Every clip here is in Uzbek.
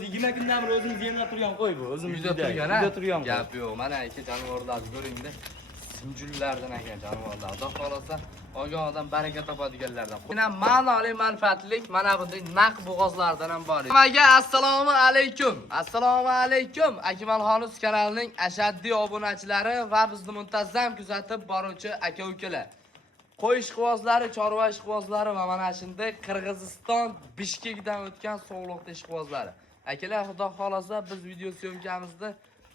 20 kundan beri o'zingiz yemlab turgan qo'y bu. O'zimiz Uyda turgan ha? Uyda turgan. Gap yo'q. Mana aka jonivorlarni ko'ringda. Simjullardan ekan jonivorlar. Xudo xolasa olgan odam baraka topadiganlardan. Mana ma'noli manfaatlik mana bunday naq bo'g'ozlardan ham bor. Hammaga assalomu alaykum. Assalomu alaykum. Akmalxonus kanalining ashaddiy obunachilari va bizni muntazam kuzatib boruvchi aka-ukalar. Qo'y ishqibozlari, chorva ishqibozlari va mana shunday Qirg'iziston Bishkekdan o'tgan sog'liqda ishqibozlari. Akalar, xudo xolasa biz video syomkamizda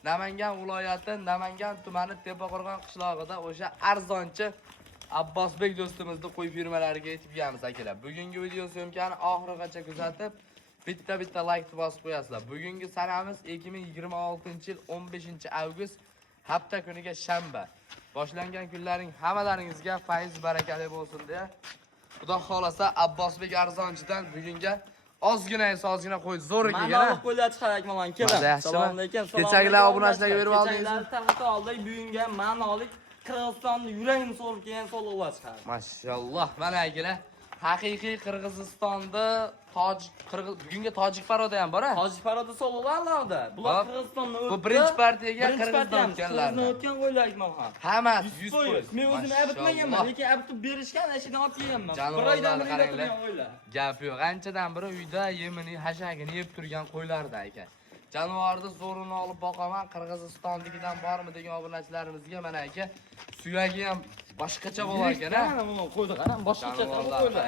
Namangan viloyati, Namangan tumani Tepaqo'rg'on qishlog'ida o'sha arzonchi Abbosbek do'stimizni qo'y firmalariga yetib kelamiz akalar. Bugungi video syomkani oxirigacha kuzatib, bitta like bosib qo'yasizlar. Bugungi sanamiz 2026-yil 15-avgust hafta kuniga shanba. Boshlangan kunlaring hammalaringizga fayz barakali bo'lsin deya. Xudo xolasa Abbosbek arzonchidan bugunga ozgina qo'y zo'r ekan. Mana qo'ylar chiqar Akmalxon keling. Assalomu alaykum. Kechagilar obunachilarga berib oldingiz. Tarqata oldik. Bugunga ma'nolik Qirg'izistonni yuragini so'rib kelgan sog'liqlar chiqar. Mashalloh. Mana akalar, haqiqiy Qirg'izistonda bugunga tojik paroda ham bor-a? Tojik paroda sog'liqlarlarda. Bular Qirg'izistonda o'tdi. Bu birinchi partiyaga Qirg'iziston o'tganlar. Qirg'iziston o'tgan qo'ylar Akmalxon. Hammasi 100%. Men o'zim aytmaganman, lekin aytib berishgan, eshidan olib kelganman. Bir oydan beri turgan qo'ylar. Gap yo'q. Anchadan beri uyda yemini, hashagini yeb turgan qo'ylarda ekan. Jonivorni zo'rini olib boqaman, Qirg'izistondagidan bormi degan obunachilarimizga mana aka suyagi ham boshqacha bo'lar ekan-a. Mana buni qo'ydi, qarang, boshqacha qo'ydi.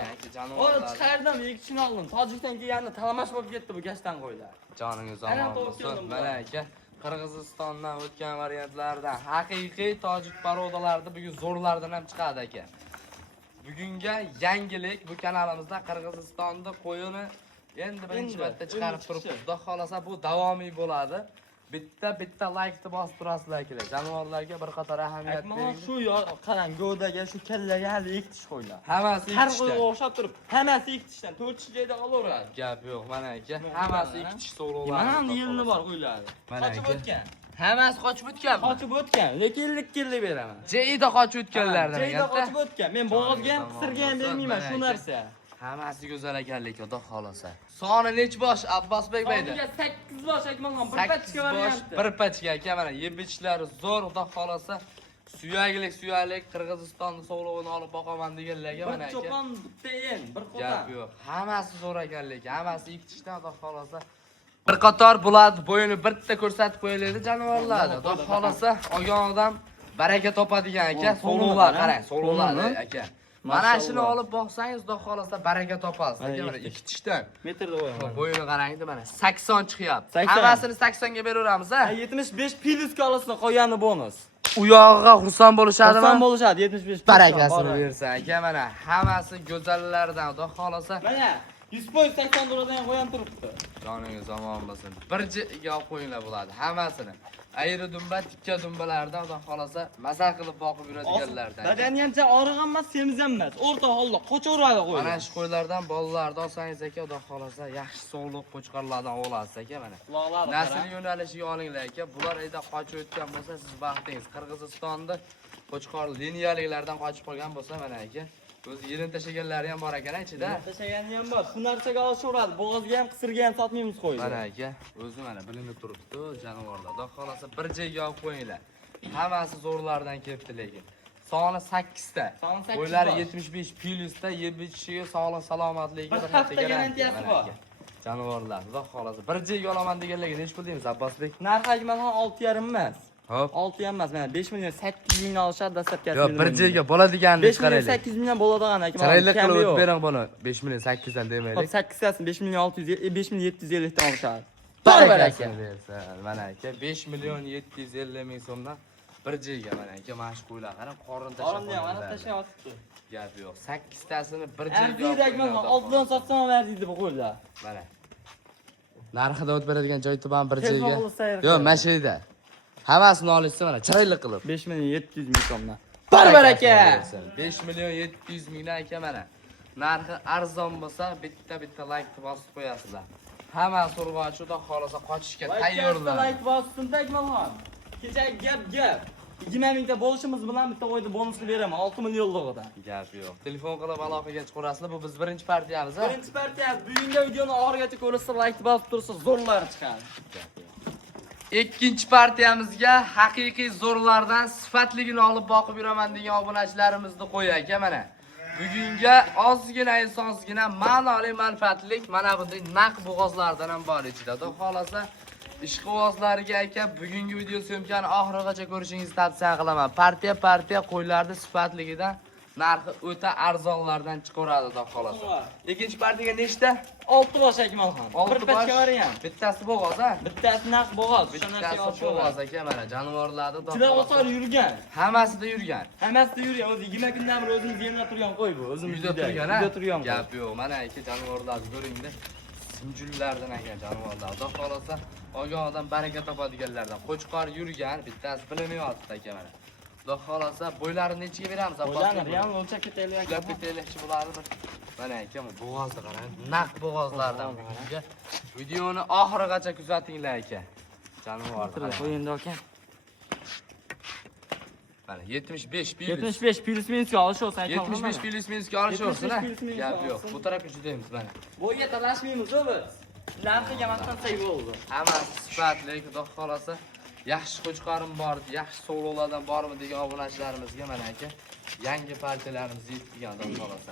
Ora chiqardim, ikkisini oldim. Tojikdan kelganini talamash bo'lib ketdi bu gashtan qo'ylar. Joningiz omon bo'lsin. Mana aka Qirg'izistondan o'tgan variantlardan haqiqiy tojik parodalarni bugun zo'rlardan ham chiqadi aka. Bugunga yangilik bu kanalimizda Qirg'izistonda qo'yini endi birinchi marta chiqarib turibmiz. Xudo xolasa bu davomiy bo'ladi. Bitta like bosib turasizlar akalar. Jonivorlarga bir qator ahamiyat bering. Shu qarang, govdaga, shu kallaga hali ikkitish qo'ylar. Hammasi ikkitishdan. Har qo'yga o'xshab turib, hammasi ikkitishdan 4 joyda olaveradi. Gap yo'q, mana aka. Hammasi ikkitish so'rovlar. Mana yilni bor qo'ylar. Qochib o'tgan. Hammasi qochib o'tgan. Qochib o'tgan, lekin yillik beraman. Jeyda qochib o'tganlardan ekan. Jeyda qochib o'tgan. Men bo'g'ozga ham, qisirga ham bermayman shu narsa. Hammasi go'zal ekanlik, xudo xolasa. Soni nech bosh Abbosbek bayda? Soniga 8 bosh Akmalxon, bir pachka varianti. Bir pachka aka, mana yeb ichishlari zo'r, xudo xolasa. Suyaglik Qirg'izistonning sog'lig'ini olib boqaman deganlarga mana aka. Bir cho'pon, bitta en, bir qo'tan. Gap yo'q. Hammasi zo'r ekanlik, hammasi ikkitishdan xudo xolasa. Bir qator bo'ladi, bo'yini bitta ko'rsatib qo'yiladi jonivorlarni. Xudo xolasa, olgan odam baraka topadigan aka. Sog'lig'lar, qarang, sog'lig'lar aka. Mana shuni olib boqsangiz, xudo xolasa baraka topasiz. Mana ikkitishdan. Metrda qo'yaman. Bo'yini qarangda mana 80 chiqyapti. Hammasini 80 ga beraveramiz a? 75 pliska olasizlar, qolgani bonus. U yog'iga xursand bo'lishadimi? Xursand bo'lishadi, 75 barakasini bersa aka, mana hammasi go'zallardan, xudo xolasa. Mana 100% 80 dollardan qo'yan turibdi. Joningiz omon bo'lsin. Bir jiga olib qo'yinglar bo'ladi hammasini. Ayri dumba, tikka dumbalardan xudo xolasa maza qilib boqib yuradiganlardan. Badani ham og'riq emas, semiz ham emas. O'rta holda qochaveradi qo'ylar. Mana shu qo'ylardan bolalarni olsangiz aka, xudo xolasa yaxshi sog'liq qo'chqorlardan olasiz aka mana. Nasl yo'nalishiga olinglar aka. Bular ayda qochib o'tgan bo'lsa, siz baxtingiz. Qirg'izistonda qo'chqor liniyaliklardan qochib qolgan bo'lsa mana aka. O'zi yerini tashaganlari ham bor ekan ichida. Tashagani ham bor. Shu narsaga olishaveradi. Bo'g'ozga ham, qisirga ham sotmaymiz qo'yni. Mana aka, o'zi mana bilinib turibdi jonivorlar. Xudo xolasa bir joyga olib qo'yinglar. Hammasi zo'rlardan kelibdi lekin. Soni 8 ta. Qo'ylari 75 plyusda, yeb ichishiga, sog'lik salomatligiga bir hafta garantiyasi bor. Jonivorlar, xudo xolasa bir joyga olaman deganlarga nech pul deymiz Abbosbek? Narxi Akmalxon 6,5 emas. Hop. 6 ham emas, mana 5 million 8 ming olishadi dastlabki. Yo'q, bir joyga bo'ladiganini chiqaraylik. 5 million 8 million bo'ladigan Akmalxon. Chiroyli qilib o'tib bering buni. 5 million 8 dan demaylik. Hop, 8 tasini 5 million 600, 5 million 750 dan olishadi. Barakasini bersa, mana aka 5 million 750 ming so'mdan bir joyga mana aka mana shu qo'ylar qarang, qorin tashab. Qorinni ham mana tashayapti. Gap yo'q. 8 tasini bir joyga olib. Akmalxon 6 dan sotsam ham arziydi bu qo'ylar. Mana. Narxida o'tib beradigan joy tuban bir joyga. Yo'q, mana shu yerda. Hammasini olishsa mana chiroyli qilib 5 million 700 ming so'mdan. Baraka. 5 million 700 mingdan aka mana. Narxi arzon bo'lsa bitta like bosib qo'yasizlar. Hamma surg'ochi xudo xolasa qochishga tayyorlar. Like bossin Akmalxon. Kechagi gap. 20 mingta bo'lishimiz bilan bitta qo'ydi bonusni beraman 6 millionlig'idan. Gap yo'q. Telefon qilib aloqaga chiqarasizlar. Bu biz birinchi partiyamiz, ha? Birinchi partiya bugungi videoni oxirigacha ko'rasiz, like bosib tursa zo'rlar chiqadi. Ikkinchi partiyamizga haqiqiy zo'rlardan sifatligini olib boqib yuraman degan obunachilarimizni qo'yaylik, mana. Bugunga ozgina insonsgina ma'noli manfaatlik mana bunday naq bo'g'ozlardan ham bor ichida. Xudo xolasa ishqibozlarga aka bugungi video syomkani oxirigacha ko'rishingizni tavsiya qilaman. Partiya qo'ylarning sifatligidan narxi o'ta arzonlardan chiqaradi xudo xolasa. Ikkinchi partiyaga nechta? 6 bosh Akmalxon. Bir pachka variant. Bittasi bo'g'oz, ha? Bittasi naq bo'g'oz. Bittasi bo'g'oz aka mana jonivorlarni xudo Juda xolasa. osor yurgan. Hammasida yurgan. Hammasida yurgan. O'zi 20 kundan beri o'zimiz yemlab turgan qo'y bu. O'zimiz Uyda turgan, ha? Uyda turgan. Gap yo'q. Mana aka jonivorlarni ko'ringda. Simjullardan ekan jonivorlar. Xudo xolasa olgan odam baraka topadiganlardan. Qo'chqor yurgan, bittasi bilinyapti aka mana. Xudo xolasa bo'ylarini nechiga beramiz? Bo'ylarni real o'lchab ketaylik. Ular ketaylikchi bo'ladi bir. Mana aka bu bo'g'ozni qarang. Naq bo'g'ozlardan bugunga. Videoni oxirigacha kuzatinglar aka. Jonivorlar. Qo'yindi aka. Mana 75 plus. 75 plus minusga olishaversa aytmoqchiman. 75 plus minusga olishaversin, ha? 75 plus minusga Gap yo'q. olsin. Bu tarafga judaymiz mana. Bo'yga talashmaymiz biz. Narxiga maqtansak bo'ldi. Hammasi sifatli, xudo xolasa. Yaxshi qo'chqorim bor, yaxshi sovg'alardan bormi degan obunachilarimizga mana aka yangi partiyalarimizni yetgan xudo xolasa.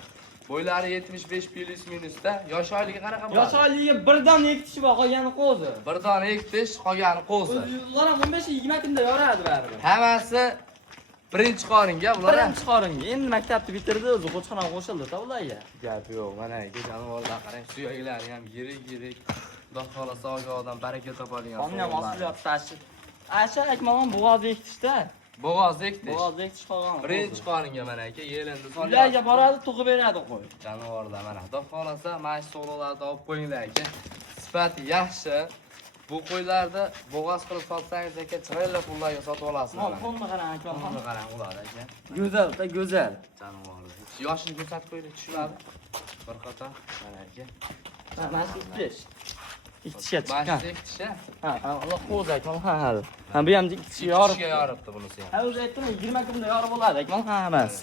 Bo'ylari 75 plus minusda, yosh oyligi qanaqa bo'ladi? Yosh oyligiga birdan ekitish bor, qolgani qo'zi. Bir dona ektish, qolgani qo'zi. Ular ham 15-20 kunda yoradi baribir. Hammasi birinchi qoringa bular. Birinchi qoringa. Endi maktabni bitirdi, o'zi qo'chqon ham qo'shildi-da ularga. Gap yo'q, mana aka jonivorlar qarang, suyaklari ham yirik. Xudo xolasa olgan odam baraka topadigan. Onni ham ostilyapti tashib. Asha Akmalxon bo'g'oz ekitishda. Bo'g'oz ektish. Bo'g'oz ekitish qolgan. Birinchi qoringa mana aka yelindi solyapti. Ularga boradi, tug'ib beradi qo'y. Jonivorlar mana. Xudo xolasa mana shu sovg'alarni olib qo'yinglar aka. Sifati yaxshi. Bu qo'ylarni bo'g'oz qilib sotsangiz aka, chiroyli pullarga sotib olasiz mana. Qonni qarang Akmalxon. Buni qarang ular aka. Go'zal-da, go'zal. Jonivorlar. Yoshini ko'rsatib qo'ying, tushunadi. Bir qator mana aka. Mana shu ikkish. Ikkishga Mana chiqqan. shu ikkishi. Ha, Alloh qo'zi Akmalxon hali. Ha, bu ham ikkishi yorib. Ikkiga yoribdi bunisi ham. Ha, o'zi aytdim, 20 kunda yorib bo'ladi Akmalxon hammasi.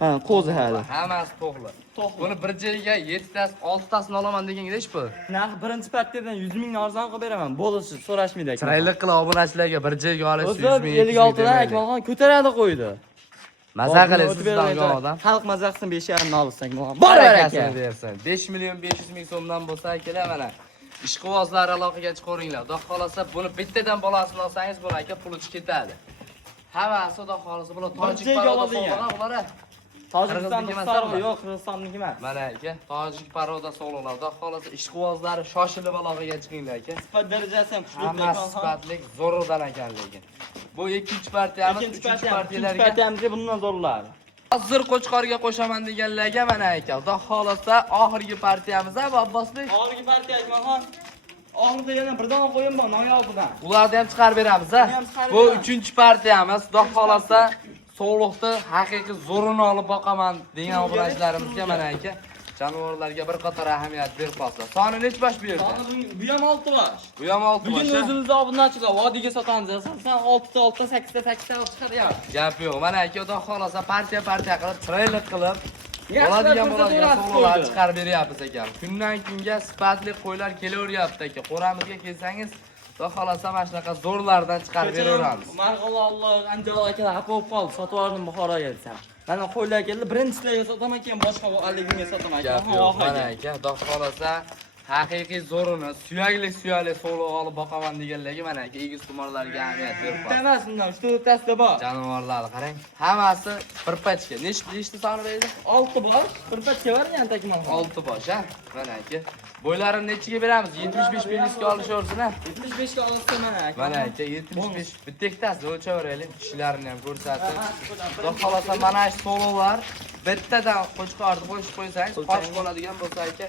Ha, qo'zi hali. Hammasi to'g'ri. To'g'ri. Buni bir joyga 7 tasi, 6 tasini olaman deganga nech pul? Narxi birinchi partiyadan 100 ming arzon qilib beraman. Bo'lishi so'rashmaydi Akmalxon. Chiroyli qilib obunachilarga bir joyga olish 100 O'zi ming. 56 dan Akmalxon ko'taradi qo'ydi. Maza qilasiz sizdan olgan odam. Xalq mazasini 5,5 dan olsak Akmalxon. Bor aka. Bersin. 5 million 500 ming so'mdan bo'lsa kelar mana. Ishqibozlar aloqaga chiqaringlar. Xudo xolasa buni bittadan bolasini olsangiz bu aka puli ketadi. Hammasi xudo xolasa bular tojik paroda sog'liqlar bular. Tojikistonda sarg'i yo'q, Qirg'izistonniki emas. Mana aka, tojik paroda sog'liqlar. Xudo xolasa ishqibozlari shoshilib aloqaga chiqinglar aka. Sifat darajasi ham kuchli. Hammasi sifatlik zo'rdan ekan lekin. Bu ikkinchi partiyamiz, uchinchi partiyalarga. Partiyamizga bundan zo'rladi. Hozir qo'chqorga qo'shaman deganlarga mana aka. Xudo xolasa oxirgi partiyamiz ha Abbosbek. Oxirgi partiya Akmalxon. Oxirida yana bir dona qo'yim bor, noyobidan. Ularni ham chiqarib beramiz ha. Bu uchinchi partiyamiz. Xudo xolasa sog'liqni haqiqiy zo'rini olib boqaman degan obunachilarimizga mana aka. Jonivorlarga bir qator ahamiyat berib qolsa. Soni nech bosh bu yerda? Bu ham 6 bosh. Bu ham 6 bosh. Bugun o'zimizda obunachilar vodiyga sotamiz. Sen 6 ta 8 ta 8 ta chiqaryapti. Gap yo'q. Mana aka, xudo xolasa partiya qilib, chiroyli qilib oladigan bo'ladigan sovg'alar chiqarib beryapmiz ekan. Kundan kunga sifatli qo'ylar kelaveryapti aka. Qo'ramizga kelsangiz, xudo xolasa mana shunaqa zo'rlardan chiqarib beraveramiz. Marg'ilonlar, Andijon akalar xafa bo'lib qoldi. Sotib oldim Buxoroga desam. Mana qo'ylar keldi, birinchilarga sotaman, keyin boshqa 50 sotaman. Gap yo'q. Mana aka, xudo xolasa haqiqiy zo'rini, suyakli sog'liq olib boqaman deganlarga mana aka egiz tumonlarga ahamiyat berib qoldi. Emas, bundan 3-4tasida bor. Jonivorlarni qarang. Hammasi bir pachka. Nechta soni deydi? 6 bosh, bir pachka bor, yana Akmalxon. 6 bosh, ha? Mana aka. Bo'ylarini nechiga beramiz? 75 minusga olishaversin, ha? 75 ga olsa mana aka. Mana aka 75 bitta ikkitasi o'lchaveraylik, ishlarini ham ko'rsatib. Xudo xolasa mana shu sololar bittadan qo'chqorni qo'shib qo'ysangiz, qosh bo'ladigan bo'lsa aka,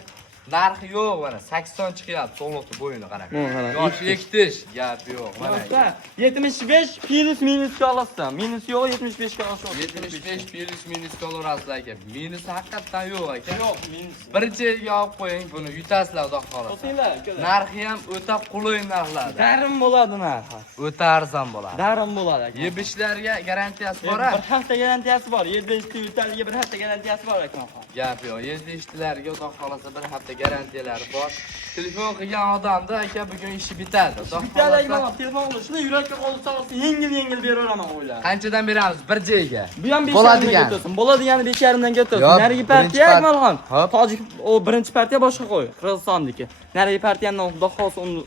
Narxi yo'q mana 80 chiqyapti, to'liqni bo'yini qarang. Mana qarang. Yosh ektish, gap yo'q. Mana Mana 75 plus minusga olasizlar. Minus yo'q, 75 ga olasiz. 75 plus minus to'larasiz aka. Minus haqiqatdan yo'q aka. Yo'q, minus. Bir joyga olib qo'ying, buni yutasizlar xudo xolasa. O'tinglar, Narxi ham o'ta qulay narxlarda. darim bo'ladi narxi. O'ta arzon bo'ladi. Darim bo'ladi aka. Yeb-ichlarga garantiyasi bor Bir a? hafta garantiyasi bor. 7 yutalga bir hafta garantiyasi bor aka. Gap yo'q. Yeb-ichlarga xudo xolasa bir hafta garantiyalari bor. Telefon qilgan odamda aka bugun ishi bitadi. Xudo Bitadagi xolasa. mana telefon qilib, shuni yurakka qo'l solsa yengil beraveraman o'ylar. Qanchadan beramiz? Bir joyga. Bu ham 5 Bo'ladigan. ketirsin. Bo'ladigani 5,5 dan ketirsin. Yo'q, Narigi birinchi partiya part- Akmalxon. Hop. Tojik o birinchi partiya boshqa qo'y. Qirg'izistonniki. Narigi partiyani xudo xohlasa uni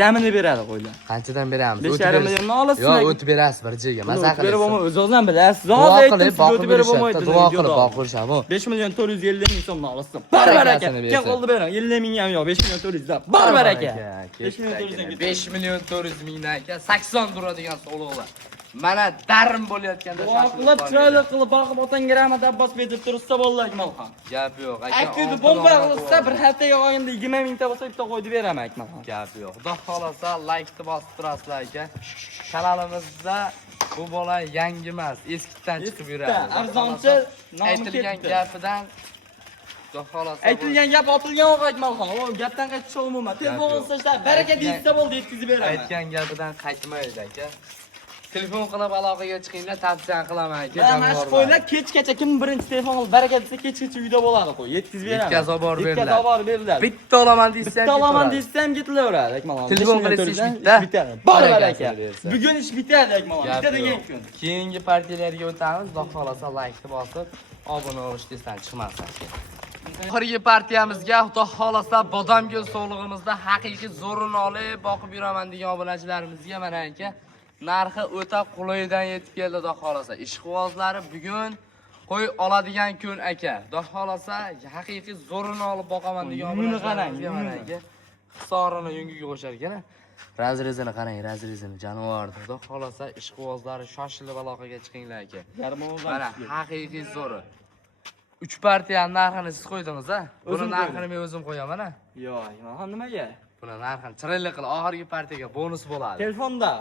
damini beradi qo'ylar. Qanchadan beramiz? 5,5 millionni olasiz. Yo'q, o'tib berasiz bir joyga. Maza Berib qilasiz. bo'lmaydi. O'zingizdan bilasiz. Duo Hozir aytdim, qilib, sizga o'tib berib bo'lmaydi. duo qilib boqirishadi bu. 5 million 450 ming so'mdan olasiz. Barbar aka. Barakasini Kel bersin. qoldi bering. 50 ming ham yo'q, 5 million 400 dan. Barbar aka. 5 million 400 dan 5 million 400 mingdan aka 80 turadigan sog'liqlar. Mana darim bo'layotganda Qilib chiroyli qilib boqib otangga rahmat Abbos berib tursa bo'ldi Akmalxon. Gap yo'q aka. Akni bomba qilsa bir haftaga oyinda 20 mingta bo'lsa bitta qo'yib beraman Akmalxon. Gap yo'q. Xudo xolasa like-ni bosib turasizlar aka. Kanalimizda bu bola yangi emas, eskidan chiqib yuradi. Arzonchi nomi Aytilgan ketdi. gapidan xudo xolasa Aytilgan gap otilgan o'q Akmalxon. O gapdan qaytish olmayman. Telefon qilsanglar baraka deysa bo'ldi yetkazib beraman. aytgan gapidan qaytmaydi aka. Telefon qilib aloqaga chiqinglar, tavsiya qilaman aka. Mana shu qo'ylar kechgacha kim birinchi telefon qilib baraka desa kechgacha uyda bo'ladi qo'y. Yetkazib beraman. Yetkazib borib beriladi. Yetkazib borib beriladi. Bitta olaman deysa ham Bitta olaman ketaveradi. desa ham ketilaveradi Akmalxon. Telefon qilsa ish bitta. bitadi. Barbar aka. Barakasini bersin. Bugun ish bitadi Akmalxon. Gap Bitta degan yo'q. kun. Keyingi partiyalarga o'tamiz. Xudo xolasa like-ni bosib, obuna bo'lish desdan chiqmasin aka. Oxirgi partiyamizga xudo xolasa Bodomgul sog'lig'imizda haqiqiy zo'rini olib boqib yuraman degan obunachilarimizga mana aka narxi o'ta qulaydan yetib keldi xudo xolasa. Ishqibozlari bugun qo'y oladigan kun aka. Xudo xolasa haqiqiy zo'rini olib boqaman degan Yungini qarang, obunachilarimizga mana aka hisorini yungiga qo'shar ekan. Razrezini qarang, razrezini jonivordi. Xudo xolasa ishqibozlari shoshilib aloqaga chiqinglar aka. Mana haqiqiy zo'ri. 3 partiya narxini siz qo'ydingiz a? Buni O'zim narxini men o'zim qo'yaman a. Yo'q, Akmalxon nimaga? Buni narxini chiroyli qilib oxirgi partiyaga bonus bo'ladi. Telefonda.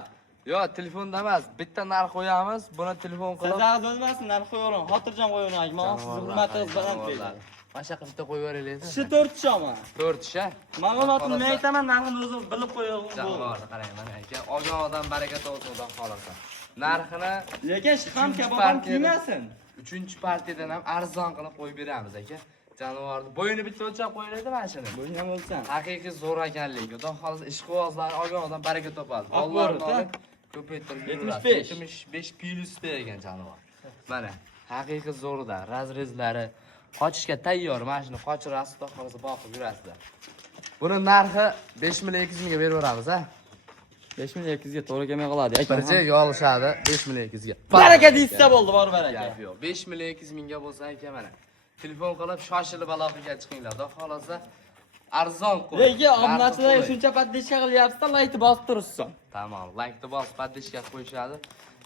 Yo'q, telefonda emas, bitta narx qo'yamiz. Buni telefon qilib Sizlar bo'lmasin, narx qo'yavering. Xotirjam qo'yavering Akmalxon. Siz hurmatingiz baland keladi. Mana shu bitta qo'yib beringlar. Kishi 4 shoma. 4 kisha. Ma'lumotni men aytaman, narxini o'zim bilib qo'yavering. Javobi qarang mana aka. Olgan odam baraka topsin xudo xolasa. Narxini Lekin ham kabobam kiymasin. 3-partiyadan ham arzon qilib qo'yib beramiz aka. Jonivorni bo'yini bitta o'lchab qo'yiladi mana shuni. Bo'yni ham o'lsan. Haqiqiy zo'r ekanligi. Xudo xolasa ishqibozlarni olgan odam baraka topadi. Oq Bollarni bordi, olib ko'paytirib 75. 75 plus degan jonivor. Mana haqiqiy zo'rda, razrezlari qochishga tayyor. Mana shuni qochirasiz, xudo xolasa boqib yurasizlar. Buni narxi 5 million 200 mingga berib beramiz a. 5 million 200 ga to'g'ri kelmay qoladi. Bir joy yolishadi 5 million 200 ga. Baraka deysa bo'ldi, bor baraka. Gap yo'q. 5 million 200 mingga bo'lsa aka mana. Telefon qilib shoshilib aloqaga chiqinglar. Xudo xolasa arzon qo'y. Lekin obunachilar shuncha paddishka qilyapsiz, like bosib turibsiz. Tamam, like-ni bosib paddishka qo'yishadi.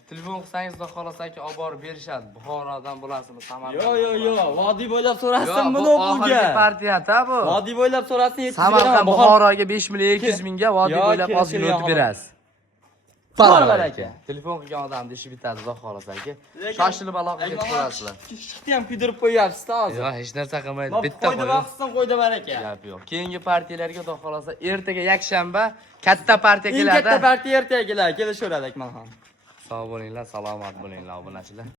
Telefon qilsangiz xudo xolasa aka olib borib berishadi. Buxorodan bo'lasizmi, Samarqand? Yo'q, vodiy bo'ylab so'rasin buni bu o'quga. oxirgi partiya-da bu. Vodiy bo'ylab so'rasin, yetkazib Samarqand beraman. Buxoroga 5 million 200 mingga vodiy Yo'q, bo'ylab ozgina kelishilgan o'tib berasiz. Barbar aka. Telefon qilgan odamni ishi bitadi, xudo xolasa aka. Shoshilib aloqaga chiqasizlar. Shishni ham kuydirib qo'yapsiz hozir. Yo'q, hech narsa qilmaydi. Bitta qo'ydi qo'yib. vaqtdan qo'ydi baraka. Gap yo'q. Keyingi partiyalarga xudo xolasa ertaga yakshanba katta partiya Eng keladi. katta partiya ertaga keladi, kelishaveradi Akmalxon. Sog' bo'linglar, salomat bo'linglar obunachilar.